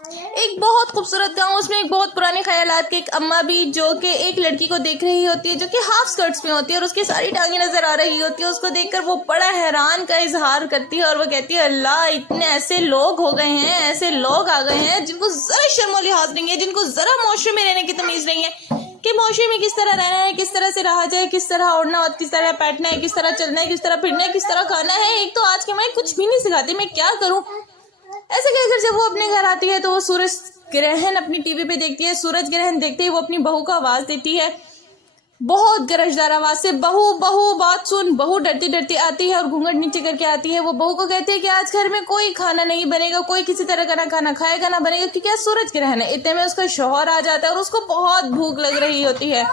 एक बहुत खूबसूरत गांव, उसमें एक बहुत पुराने ख्यालात की एक अम्मा भी जो कि एक लड़की को देख रही होती है जो कि हाफ स्कर्ट्स में होती है और उसकी सारी टांगे नजर आ रही होती है। उसको देखकर वो बड़ा हैरान का इजहार करती है और वो कहती है, अल्लाह, इतने ऐसे लोग हो गए हैं, ऐसे लोग आ गए हैं जिनको जरा शर्म और लिहाज नहीं है, जिनको जरा मुआशरे में रहने की तमीज नहीं है कि मुआशरे में किस तरह रहना है, किस तरह से रहा जाए, किस तरह ओढ़ना और किस तरह बैठना है, किस तरह चलना है, किस तरह फिरना है, किस तरह खाना है। एक तो आज के मैं कुछ भी नहीं सिखाती, मैं क्या करूं। ऐसे कहकर जब वो अपने घर आती है तो वो सूरज ग्रहण अपनी टीवी पे देखती है। सूरज ग्रहण देखते ही वो अपनी बहू को आवाज देती है, बहुत गरजदार आवाज से, बहू बहू बात सुन। बहू डरती डरती आती है और घूंघट नीचे करके आती है। वो बहू को कहती है कि आज घर में कोई खाना नहीं बनेगा, कोई किसी तरह का ना खाना खाएगा ना बनेगा, क्योंकि आज सूरज ग्रहण है। इतने में उसका शौहर आ जाता है और उसको बहुत भूख लग रही होती है।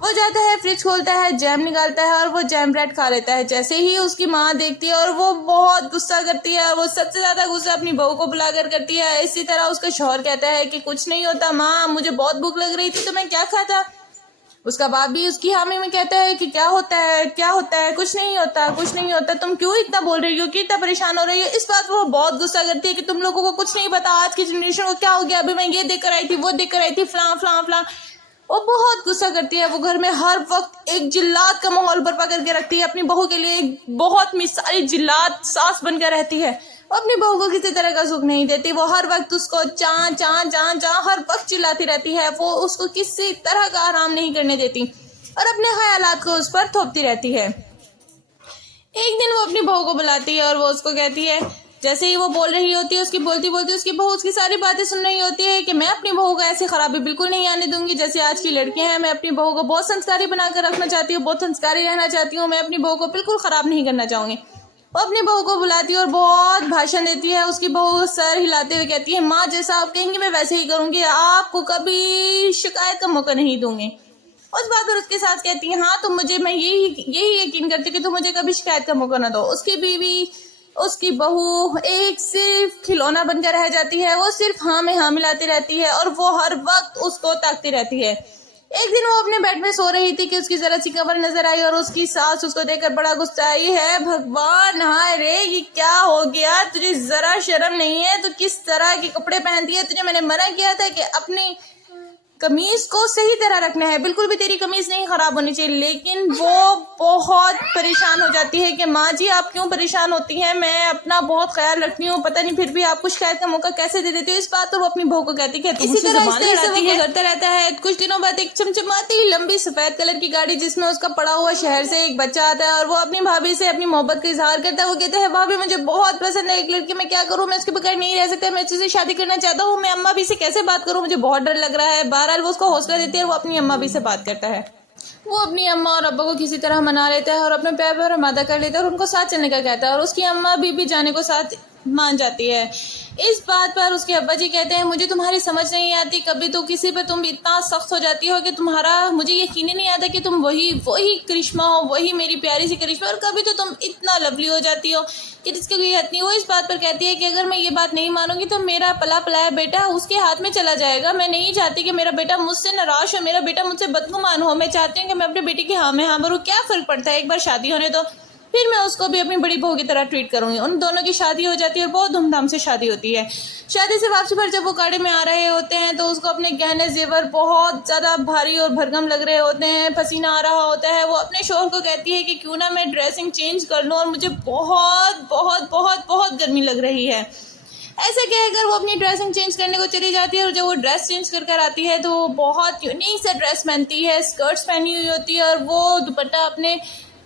वो जाता है, फ्रिज खोलता है, जैम निकालता है और वो जैम ब्रेड खा लेता है। जैसे ही उसकी माँ देखती है और वो बहुत गुस्सा करती है, वो सबसे ज्यादा गुस्सा अपनी बहू को बुलाकर करती है। इसी तरह उसका शौहर कहता है कि कुछ नहीं होता माँ, मुझे बहुत भूख लग रही थी तो मैं क्या खाता। उसका बाप भी उसकी हामी में कहता है कि क्या होता है, क्या होता है, कुछ नहीं होता, कुछ नहीं होता, तुम क्यों इतना बोल रही हो, क्यों इतना परेशान हो रही हो। इस बात पर वो बहुत गुस्सा करती है कि तुम लोगों को कुछ नहीं पता, आज की जनरेशन को क्या हो गया, अभी मैं ये देखकर आई थी, वो देखकर आई थी, फलां फलां फलां। वो बहुत गुस्सा करती है। वो घर में हर वक्त एक जिल्लात का माहौल बर्पा करके रखती है अपनी बहू के लिए, एक बहुत मिसाली जिल्लात सास बनकर रहती है। वो अपनी बहू को किसी तरह का सुख नहीं देती। वो हर वक्त उसको चां चां चां चां हर वक्त चिल्लाती रहती है। वो उसको किसी तरह का आराम नहीं करने देती और अपने ख्यालात को उस पर थोपती रहती है। एक दिन वो अपनी बहू को बुलाती है और वो उसको कहती है, जैसे ही वो बोल रही होती है, उसकी बोलती बोलती उसकी बहू उसकी सारी बातें सुन रही होती है कि मैं अपनी बहू को ऐसी खराबी बिल्कुल नहीं आने दूंगी जैसे आज की लड़कियां हैं। मैं अपनी बहू को बहुत संस्कारी बनाकर रखना चाहती हूँ, बहुत संस्कारी रहना चाहती हूँ। मैं अपनी बहू को बिल्कुल खराब नहीं करना चाहूंगी। वो अपनी बहू को बुलाती है और बहुत भाषण देती है। उसकी बहू सर हिलाते हुए कहती है, माँ जैसा आप कहेंगी मैं वैसे ही करूंगी, आपको कभी शिकायत का मौका नहीं दूंगी। उस बात पर उसकी सास कहती है, हाँ तुम मुझे, मैं यही यकीन करती कि तुम मुझे कभी शिकायत का मौका ना दो। उसकी बीवी, उसकी बहू एक सिर्फ खिलौना बनकर रह जाती है। वो सिर्फ हाँ में हाँ मिलाती रहती है और वो हर वक्त उसको ताकती रहती है। एक दिन वो अपने बेड में सो रही थी कि उसकी जरा सी कमर नजर आई और उसकी सास उसको देखकर बड़ा गुस्सा आई है, भगवान हाय रे, ये क्या हो गया, तुझे जरा शर्म नहीं है, तो किस तरह के कपड़े पहनती है। तुझे मैंने मना किया था कि अपनी कमीज को सही तरह रखना है, बिल्कुल भी तेरी कमीज नहीं खराब होनी चाहिए। लेकिन वो बहुत परेशान हो जाती है कि माँ जी आप क्यों परेशान होती हैं, मैं अपना बहुत ख्याल रखती हूँ, पता नहीं फिर भी आपको शिकायत का मौका कैसे दे देती हूँ। इस बात पर वो अपनी बहू को कहती है, इसी तरह से वो गुजरता रहता है। कुछ दिनों बाद एक चमचमाती लंबी सफेद कलर की गाड़ी जिसमें उसका पड़ा हुआ शहर से एक बच्चा आता है और वो अपनी भाभी से अपनी मोहब्बत का इजहार करता है। वो कहता है, भाभी मुझे बहुत पसंद है एक लड़की, मैं क्या करूँ, मैं उसके बगैर नहीं रह सकता, मैं उससे शादी करना चाहता हूँ, मैं अम्मा भी से कैसे बात करूँ, मुझे बहुत डर लग रहा है। वो उसको हौसला देती है और वो अपनी अम्मा भी से बात करता है। वो अपनी अम्मा और अब्बा को किसी तरह मना लेता है और अपने पैर पर आमादा कर लेता है और उनको साथ चलने का कहता है और उसकी अम्मा भी जाने को साथ मान जाती है। इस बात पर उसके अब्बा जी कहते हैं, मुझे तुम्हारी समझ नहीं आती, कभी तो किसी पे तुम इतना सख्त हो जाती हो कि तुम्हारा मुझे यकीन ही नहीं आता कि तुम वही करिश्मा हो, वही मेरी प्यारी सी करिश्मा, और कभी तो तुम इतना लवली हो जाती हो कि जिसकी कोई हद नहीं। वो इस बात पर कहती है कि अगर मैं ये बात नहीं मानूंगी तो मेरा पला पलाया बेटा उसके हाथ में चला जाएगा। मैं नहीं चाहती कि मेरा बेटा मुझसे नाराज हो, मेरा बेटा मुझसे बदगुमान हो। मैं चाहती हूँ कि मैं अपने बेटे की हाँ में हाँ भरूँ, क्या फर्क पड़ता है, एक बार शादी होने दो, फिर मैं उसको भी अपनी बड़ी बहू की तरह ट्रीट करूंगी। उन दोनों की शादी हो जाती है और बहुत धूमधाम से शादी होती है। शादी से वापसी पर जब वो गाड़ी में आ रहे होते हैं तो उसको अपने गहने जेवर बहुत ज्यादा भारी और भरगम लग रहे होते हैं, पसीना आ रहा होता है। वो अपने शौहर को कहती है कि क्यों ना मैं ड्रेसिंग चेंज कर लूं और मुझे बहुत बहुत बहुत बहुत गर्मी लग रही है। ऐसे कहकर वो अपनी ड्रेसिंग चेंज करने को चली जाती है और जब वो ड्रेस चेंज कर आती है तो वो बहुत यूनिक सा ड्रेस पहनती है, स्कर्ट्स पहनी हुई होती है और वो दुपट्टा अपने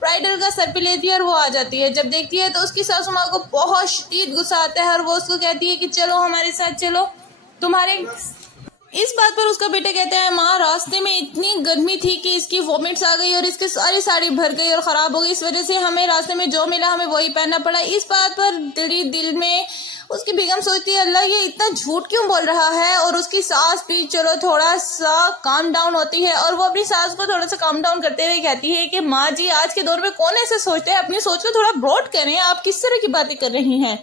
ब्राइडल का सर पे लेती है और वो आ जाती है। जब देखती है तो उसकी सासू माँ को बहुत शदीद गुस्सा आता है और वो उसको कहती है कि चलो हमारे साथ चलो, तुम्हारे। इस बात पर उसका बेटा कहता है, माँ रास्ते में इतनी गर्मी थी कि इसकी वॉमिट्स आ गई और इसकी सारी साड़ी भर गई और खराब हो गई, इस वजह से हमें रास्ते में जो मिला हमें वही पहनना पड़ा। इस बात पर दिल में उसकी बेगम सोचती है, अल्लाह ये इतना झूठ क्यों बोल रहा है। और उसकी सास भी चलो थोड़ा सा काम डाउन होती है और वो अपनी सास को थोड़ा सा काम डाउन करते हुए कहती है कि माँ जी आज के दौर में कौन ऐसे सोचते हैं, अपनी सोच को थोड़ा ब्रॉड करें, आप किस तरह की बातें कर रही हैं।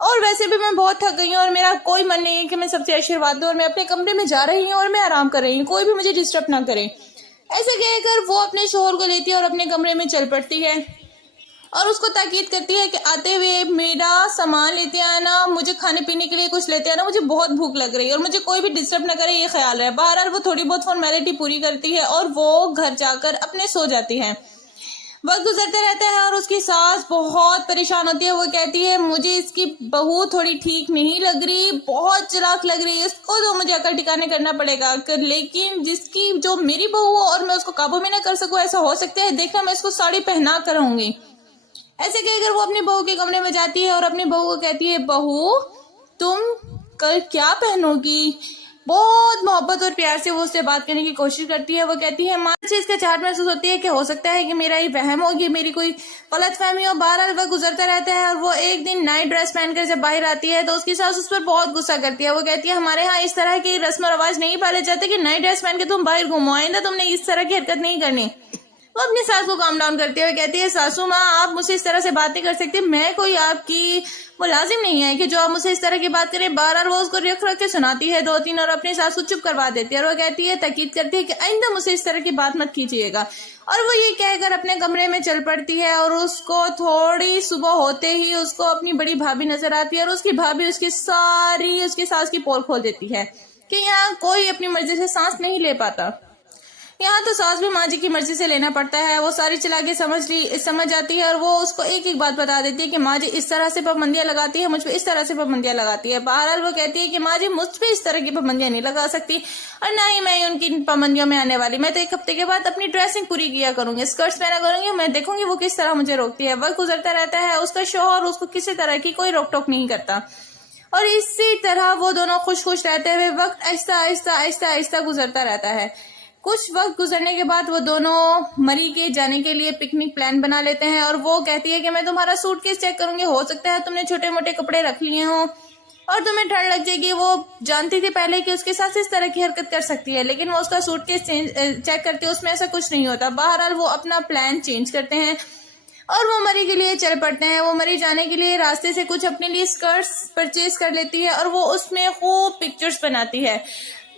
और वैसे भी मैं बहुत थक गई हूँ और मेरा कोई मन नहीं है कि मैं सबसे आशीर्वाद दूँ और मैं अपने कमरे में जा रही हूँ और मैं आराम कर रही हूँ, कोई भी मुझे डिस्टर्ब ना करे। ऐसे कहकर वो अपने शोहर को लेती है और अपने कमरे में चल पड़ती है। और उसको ताकीद करती है कि आते हुए मेरा सामान लेते आना, मुझे खाने पीने के लिए कुछ लेते आना, मुझे बहुत भूख लग रही है और मुझे कोई भी डिस्टर्ब ना करे ये ख्याल है। बहरहाल वो थोड़ी बहुत फॉर्मेलिटी पूरी करती है और वो घर जाकर अपने सो जाती है। वक्त गुजरता रहता है और उसकी सास बहुत परेशान होती है। वो कहती है मुझे इसकी बहू थोड़ी ठीक नहीं लग रही, बहुत चालाक लग रही है, इसको तो मुझे अकल ठिकाने करना पड़ेगा। लेकिन जिसकी जो मेरी बहू हो और मैं उसको काबू में ना कर सकूं, ऐसा हो सकता है? देखना, मैं इसको साड़ी पहना कर रहूंगी। ऐसे कहकर वो अपनी बहू के कमरे में जाती है और अपनी बहू को कहती है, बहू तुम कल क्या पहनोगी? बहुत मोहब्बत और प्यार से वो उससे बात करने की कोशिश करती है। वो कहती है माँ से इसका चाहत महसूस होती है कि हो सकता है कि मेरा ये वहम हो, कि मेरी कोई गलत फहमी हो। बहरहाल वक्त गुजरता रहता है और वो एक दिन नाइट ड्रेस पहनकर जब बाहर आती है तो उसकी सास उस पर बहुत गुस्सा करती है। वो कहती है हमारे यहाँ इस तरह की रस्म और रवाज नहीं पाले जाते कि नाइट ड्रेस पहन के तुम बाहर घूमो, आइंदा तुमने इस तरह की हरकत नहीं करनी। वो अपनी सास को काम डाउन करते हुए कहती है, सासू माँ आप मुझसे इस तरह से बात नहीं कर सकती, मैं कोई आपकी वो लाजिम नहीं है कि जो आप मुझसे इस तरह की बात करें। बार वो उसको रख रख के सुनाती है 2-3 और अपनी सास को चुप करवा देती है और वो कहती है, ताकीद करती है कि आइंदा मुझसे इस तरह की बात मत कीजिएगा। और वो ये कहकर अपने कमरे में चल पड़ती है और उसको थोड़ी सुबह होते ही उसको अपनी बड़ी भाभी नजर आती है और उसकी भाभी उसकी सास की पोल खोल देती है कि यहाँ कोई अपनी मर्जी से सांस नहीं ले पाता, यहाँ तो सास भी माँ जी की मर्जी से लेना पड़ता है। वो सारी चला के समझ जाती है और वो उसको एक एक बात बता देती है कि माँ जी इस तरह से पाबंदियां लगाती है, मुझ पे इस तरह से पाबंदियां लगाती है। बहरहाल वो कहती है कि माँ जी मुझ पे इस तरह की पाबंदियां नहीं लगा सकती और ना ही मैं उनकी पाबंदियों में आने वाली। मैं तो 1 हफ्ते के बाद अपनी ड्रेसिंग पूरी किया करूंगी, स्कर्ट्स पहना करूंगी, मैं देखूंगी वो किस तरह मुझे रोकती है। वक्त गुजरता रहता है, उसका शौहर उसको किसी तरह की कोई रोक टोक नहीं करता और इसी तरह वो दोनों खुश खुश रहते हुए वक्त आहिस्ता गुजरता रहता है। कुछ वक्त गुजरने के बाद वो दोनों मरी के जाने के लिए पिकनिक प्लान बना लेते हैं और वो कहती है कि मैं तुम्हारा सूटकेस चेक करूंगी, हो सकता है तुमने छोटे मोटे कपड़े रख लिए हों और तुम्हें ठंड लग जाएगी। वो जानती थी पहले कि उसके साथ इस तरह की हरकत कर सकती है, लेकिन वो उसका सूटकेस चेक करती है, उसमें ऐसा कुछ नहीं होता। बहरहाल वो अपना प्लान चेंज करते हैं और वो मरी के लिए चल पड़ते हैं। वो मरी जाने के लिए रास्ते से कुछ अपने लिए स्कर्ट्स परचेज कर लेती है और वो उसमें खूब पिक्चर्स बनाती है,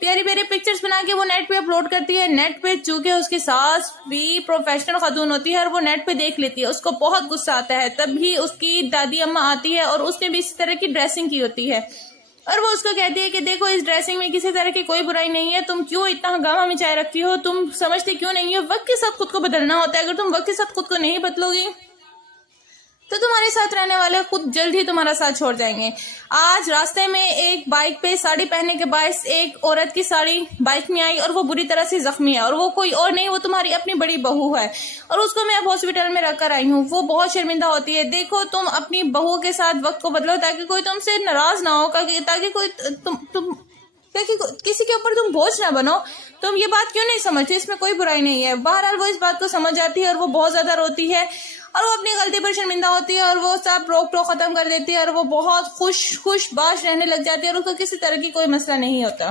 प्यारी प्यारी पिक्चर्स बना के वो नेट पे अपलोड करती है। नेट पे चूंकि उसकी सास भी प्रोफेशनल खातून होती है और वो नेट पे देख लेती है, उसको बहुत गुस्सा आता है। तभी उसकी दादी अम्मा आती है और उसने भी इसी तरह की ड्रेसिंग की होती है और वो उसको कहती है कि देखो इस ड्रेसिंग में किसी तरह की कोई बुराई नहीं है, तुम क्यों इतना हंगामा मचाए रखती हो, तुम समझती क्यों नहीं हो वक्त के साथ खुद को बदलना होता है। अगर तुम वक्त के साथ खुद को नहीं बदलोगी तो तुम्हारे साथ रहने वाले खुद जल्द ही तुम्हारा साथ छोड़ जाएंगे। आज रास्ते में एक बाइक पे साड़ी पहनने के बायस एक औरत की साड़ी बाइक में आई और वो बुरी तरह से जख्मी है और वो कोई और नहीं, वो तुम्हारी अपनी बड़ी बहू है और उसको मैं अब हॉस्पिटल में रखकर आई हूँ। वो बहुत शर्मिंदा होती है। देखो तुम अपनी बहू के साथ वक्त को बदलो ताकि कोई तुमसे नाराज ना हो, ताकि कोई ताकि किसी के ऊपर तुम बोझ ना बनो। तुम ये बात क्यों नहीं समझते, इसमें कोई बुराई नहीं है। बहरहाल वो इस बात को समझ जाती है और वो बहुत ज्यादा रोती है और वो अपनी गलती पर शर्मिंदा होती है और वो सब रोक टोक खत्म कर देती है और वो बहुत खुश बाश रहने लग जाती है और उसको किसी तरह की कोई मसला नहीं होता।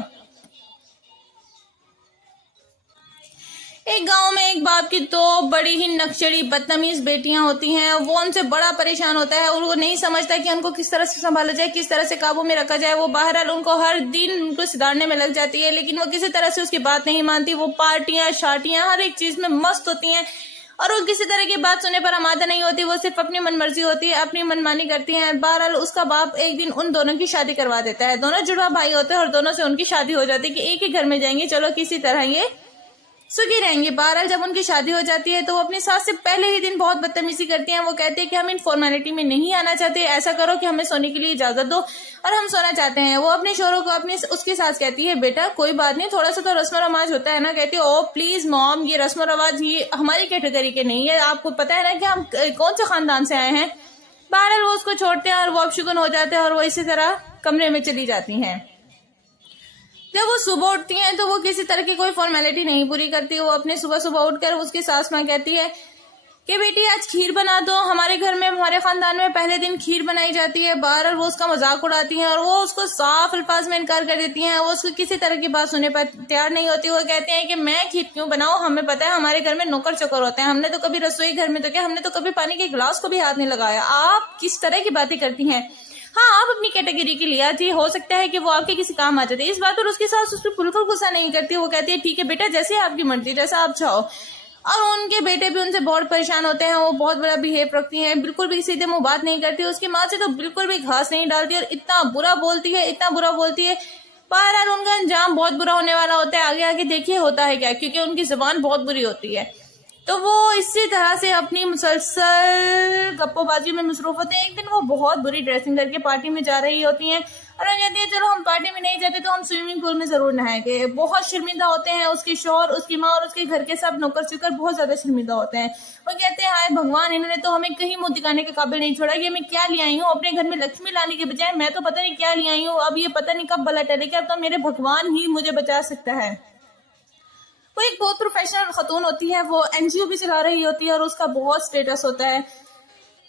एक गांव में एक बाप की 2 बड़ी ही नक्शड़ी बदतमीज बेटियां होती हैं। वो उनसे बड़ा परेशान होता है और वो नहीं समझता कि उनको किस तरह से संभाला जाए, किस तरह से काबू में रखा जाए। वो बहरहाल उनको हर दिन उनको सुधारने में लग जाती है, लेकिन वो किसी तरह से उसकी बात नहीं मानती। वो पार्टियां शार्टियां हर एक चीज में मस्त होती हैं और वो किसी तरह की बात सुनने पर आमादा नहीं होती। वो सिर्फ अपनी मनमर्जी होती है, अपनी मनमानी करती है। बहरहाल उसका बाप एक दिन उन दोनों की शादी करवा देता है। दोनों जुड़वा भाई होते हैं और दोनों से उनकी शादी हो जाती है कि एक ही घर में जाएंगे, चलो किसी तरह ये सुखी रहेंगे। बहरहाल जब उनकी शादी हो जाती है तो वो अपनी सास से पहले ही दिन बहुत बदतमीजी करती हैं। वो कहते हैं कि हम इन फॉर्मेलिटी में नहीं आना चाहते, ऐसा करो कि हमें सोने के लिए इजाजत दो और हम सोना चाहते हैं। वो अपने शोहरों को उसकी सास कहती है, बेटा कोई बात नहीं, थोड़ा सा तो रस्म रवाज होता है ना। कहती है, ओ प्लीज मॉम, ये रस्म रवाज ये हमारी कैटेगरी के नहीं है, आपको पता है ना कि हम कौन से खानदान से आए हैं। बहरहाल वो उसको छोड़ते हैं और वो अपशगुन हो जाते हैं और वो इसी तरह कमरे में चली जाती हैं। जब वो सुबह उठती हैं तो वो किसी तरह की कोई फॉर्मेलिटी नहीं पूरी करती। वो अपने सुबह उठकर उसकी सास माँ कहती है कि बेटी आज खीर बना दो, हमारे घर में हमारे खानदान में पहले दिन खीर बनाई जाती है। बहरहाल वो उसका मजाक उड़ाती हैं और वो उसको साफ अल्फाज में इनकार कर देती हैं। वो उसको किसी तरह की बात सुनने पर तैयार नहीं होती। वो कहते हैं कि मैं खीर क्यों बनाऊं, हमें पता है हमारे घर में नौकर चौकर होते हैं, हमने तो कभी रसोई घर में तो क्या, हमने तो कभी पानी के गिलास को भी हाथ नहीं लगाया। आप किस तरह की बातें करती हैं। हाँ आप अपनी कैटेगरी की लिया थी, हो सकता है कि वो आपके किसी काम आ जाते। इस बात पर उसके साथ उस पर बिल्कुल गुस्सा नहीं करती। वो कहती है ठीक है बेटा, जैसे आपकी मर्जी, जैसा आप चाहो। और उनके बेटे भी उनसे बहुत परेशान होते हैं। वो बहुत बड़ा बिहेव रखती हैं, बिल्कुल भी सीधे मुंह बात नहीं करती। उसकी माँ से तो बिल्कुल भी घास नहीं डालती और इतना बुरा बोलती है, इतना बुरा बोलती है। बहरहाल उनका अंजाम बहुत बुरा होने वाला होता है। आगे आगे देखिए होता है क्या, क्योंकि उनकी जुबान बहुत बुरी होती है। तो वो इसी तरह से अपनी मुसलसल गप्पोबाजी में मसरूफ होते हैं। एक दिन वो बहुत बुरी ड्रेसिंग करके पार्टी में जा रही होती हैं और वो कहती है चलो हम पार्टी में नहीं जाते तो हम स्विमिंग पूल में जरूर नहाएंगे। बहुत शर्मिंदा होते हैं उसके शौहर, उसकी माँ और उसके घर के सब नौकर चाकर बहुत ज्यादा शर्मिंदा होते हैं। वो कहते हैं हाय भगवान, इन्होंने तो हमें कहीं मुंह दिखाने के काबिल नहीं छोड़ा। ये मैं क्या ले आई हूँ अपने घर में, लक्ष्मी लाने के बजाय मैं तो पता नहीं क्या ले आई हूँ। अब ये पता नहीं कब भला टलेगा, अब तो मेरे भगवान ही मुझे बचा सकता है। वो एक बहुत प्रोफेशनल खतून होती है, वो एनजीओ भी चला रही होती है और उसका बहुत स्टेटस होता है।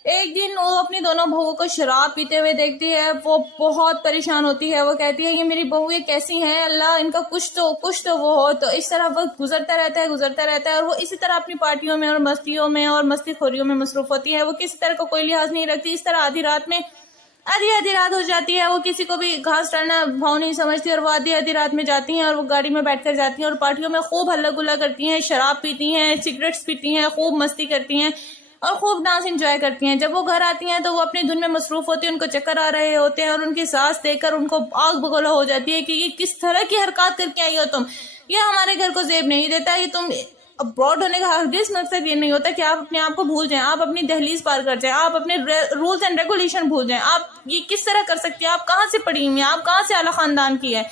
एक दिन वो अपनी दोनों बहुओं को शराब पीते हुए देखती है। वो बहुत परेशान होती है। वो कहती है ये मेरी बहू ये कैसी हैं, अल्लाह इनका कुछ तो वो हो। तो इस तरह वक्त गुजरता रहता है और वो इसी तरह अपनी पार्टियों में और मस्तियों में और मस्तीखोरियों में मसरूफ होती है। वो किसी तरह का कोई लिहाज नहीं रखती। इस तरह आधी आधी रात हो जाती है। वो किसी को भी घास डालना भाव नहीं समझती और वो आधी रात में जाती हैं और वो गाड़ी में बैठकर जाती हैं और पार्टियों में खूब हल्ला गुल्ला करती हैं, शराब पीती हैं, सिगरेट्स पीती हैं, खूब मस्ती करती हैं और खूब डांस एंजॉय करती हैं। जब वो घर आती हैं तो वो अपनी धुन में मसरूफ होती हैं, उनको चक्कर आ रहे होते हैं और उनकी सास देखकर उनको आग बगोला हो जाती है कि ये किस तरह की हरकत करके आई हो तुम, ये हमारे घर को जेब नहीं देता, ये तुम अब्रॉड होने का हरगिज़ मकसद ये नहीं होता कि आप अपने आप को भूल जाएं, आप अपनी दहलीज पार कर जाएं, आप अपने रूल्स एंड रेगुलेशन भूल जाएं। आप ये किस तरह कर सकती हैं, आप कहाँ से पढ़ी हुई हैं, आप कहाँ से आला खानदान की है।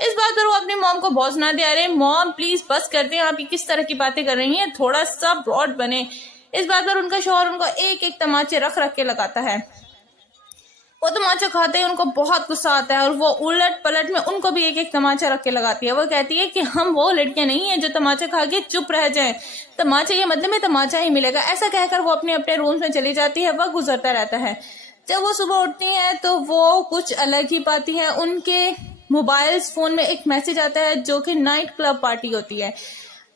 इस बात पर वो अपनी मॉम को बहुत सुना दे रहे मॉम प्लीज बस करते हैं, आप ये किस तरह की बातें कर रही हैं, थोड़ा सा ब्रॉड बने। इस बात पर उनका शौहर उनको एक एक तमाचे रख रख के लगाता है। वो तमाचा खाते ही उनको बहुत गुस्सा आता है और वो उलट पलट में उनको भी एक एक तमाचा रख के लगाती है। वो कहती है कि हम वो लड़कियां नहीं है जो तमाचा खा के चुप रह जाएं, तमाचा ये मतलब में तमाचा ही मिलेगा। ऐसा कहकर वो अपने अपने रूम में चली जाती है। वह गुजरता रहता है। जब वो सुबह उठती हैं तो वो कुछ अलग ही पाती है। उनके मोबाइल फोन में एक मैसेज आता है जो कि नाइट क्लब पार्टी होती है।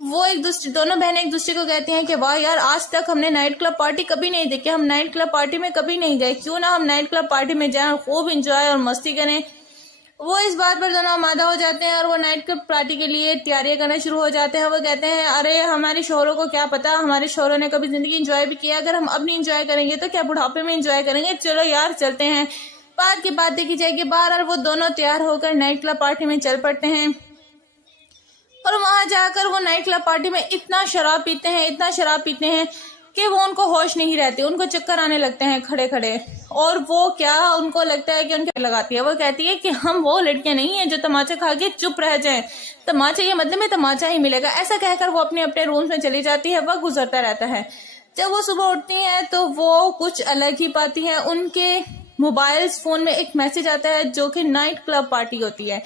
वो दोनों बहनें एक दूसरे को कहती हैं कि वाह यार, आज तक हमने नाइट क्लब पार्टी कभी नहीं देखी, हम नाइट क्लब पार्टी में कभी नहीं गए, क्यों ना हम नाइट क्लब पार्टी में जाएं, खूब इंजॉय और मस्ती करें। वो इस बात पर दोनों आमादा हो जाते हैं और वो नाइट क्लब पार्टी के लिए तैयारियां करना शुरू हो जाते हैं। वो कहते हैं अरे हमारे शोहरों को क्या पता, हमारे शोहरों ने कभी जिंदगी इंजॉय भी किया, अगर हम अब नहीं इंजॉय करेंगे तो क्या बुढ़ापे में इंजॉय करेंगे, चलो यार चलते हैं। बाद की बात देखी जाएगी। बाहर वो दोनों तैयार होकर नाइट क्लब पार्टी में चल पड़ते हैं और वहां जाकर वो नाइट क्लब पार्टी में इतना शराब पीते हैं कि वो उनको होश नहीं रहती, उनको चक्कर आने लगते हैं खड़े खड़े। और वो क्या उनको लगता है कि उनके लगाती है। वो कहती है कि हम वो लड़कियां नहीं है जो तमाचा खा के चुप रह जाएं, तमाचा ये मतलब में तमाचा ही मिलेगा। ऐसा कहकर वो अपने अपने रूम में चली जाती है। वह गुजरता रहता है। जब वो सुबह उठती हैं तो वो कुछ अलग ही पाती है। उनके मोबाइल फोन में एक मैसेज आता है जो कि नाइट क्लब पार्टी होती है।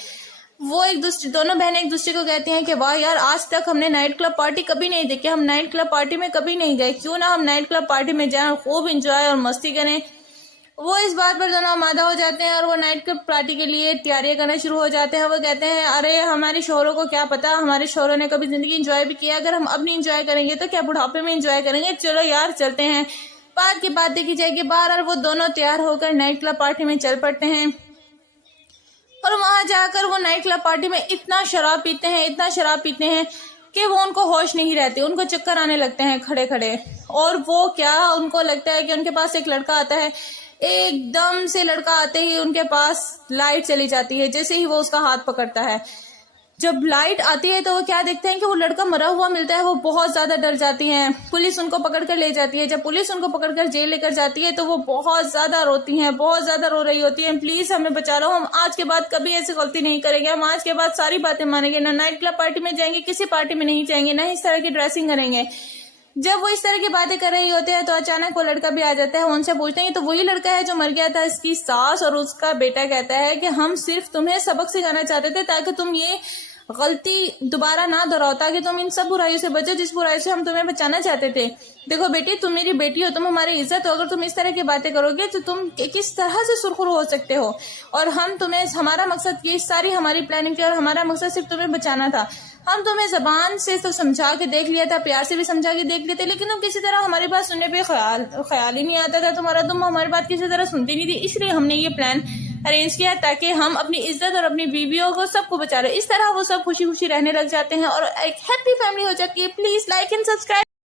वो दोनों बहनें एक दूसरे को कहती हैं कि वाह यार, आज तक हमने नाइट क्लब पार्टी कभी नहीं देखी, हम नाइट क्लब पार्टी में कभी नहीं गए, क्यों ना हम नाइट क्लब पार्टी में जाएं, खूब इंजॉय और मस्ती करें। वो इस बात पर दोनों आमादा हो जाते हैं और वो नाइट क्लब पार्टी के लिए तैयारियां करना शुरू हो जाते हैं। वो कहते हैं अरे हमारे शोहरों को क्या पता, हमारे शोहरों ने कभी जिंदगी इंजॉय भी किया, अगर हम अब नहीं इंजॉय करेंगे तो क्या बुढ़ापे में इंजॉय करेंगे, चलो यार चलते हैं। बाद की बात देखी जाएगी। बाहर वो दोनों तैयार होकर नाइट क्लब पार्टी में चल पड़ते हैं और वहां जाकर वो नाइट क्लब पार्टी में इतना शराब पीते हैं कि वो उनको होश नहीं रहती, उनको चक्कर आने लगते हैं खड़े खड़े। और वो क्या उनको लगता है कि उनके पास एक लड़का आता है। एकदम से लड़का आते ही उनके पास लाइट चली जाती है। जैसे ही वो उसका हाथ पकड़ता है, जब लाइट आती है तो वो क्या देखते हैं कि वो लड़का मरा हुआ मिलता है। वो बहुत ज्यादा डर जाती हैं। पुलिस उनको पकड़कर ले जाती है। जब पुलिस उनको पकड़कर जेल लेकर जाती है तो वो बहुत ज्यादा रोती हैं, बहुत ज्यादा रो रही होती हैं, प्लीज हमें बचा लो, हम आज के बाद कभी ऐसी गलती नहीं करेंगे, हम आज के बाद सारी बातें मानेंगे, ना नाइट क्लब पार्टी में जाएंगे, किसी पार्टी में नहीं जाएंगे, ना इस तरह की ड्रेसिंग करेंगे। जब वो इस तरह की बातें कर रही होते हैं तो अचानक वो लड़का भी आ जाता है। उनसे पूछते हैं तो वही लड़का है जो मर गया था। इसकी सास और उसका बेटा कहता है कि हम सिर्फ तुम्हें सबक सिखाना चाहते थे ताकि तुम ये गलती दोबारा ना दोहराओ, ताकि तुम इन सब बुराइयों से बचो जिस बुराई से हम तुम्हें बचाना चाहते थे। देखो बेटी, तुम मेरी बेटी हो, तुम हमारी इज्जत हो, अगर तुम इस तरह की बातें करोगे तो तुम किस तरह से सुरखरू हो सकते हो। और हम तुम्हें, हमारा मकसद ये सारी हमारी प्लानिंग थी और हमारा मकसद सिर्फ तुम्हें बचाना था। हम तुम्हें जबान से तो समझा के देख लिया था, प्यार से भी समझा के देख लेते, लेकिन तुम किसी तरह हमारी बात सुनने पे ख्याल ही नहीं आता था तुम्हारा, तुम हमारी बात किसी तरह सुनती नहीं थी, इसलिए हमने ये प्लान अरेंज किया ताकि हम अपनी इज्जत और अपनी बीवियों को सबको बचा रहे। इस तरह वो सब खुशी खुशी रहने लग जाते हैं और एक हैप्पी फैमिली हो जाती है। Please like and subscribe.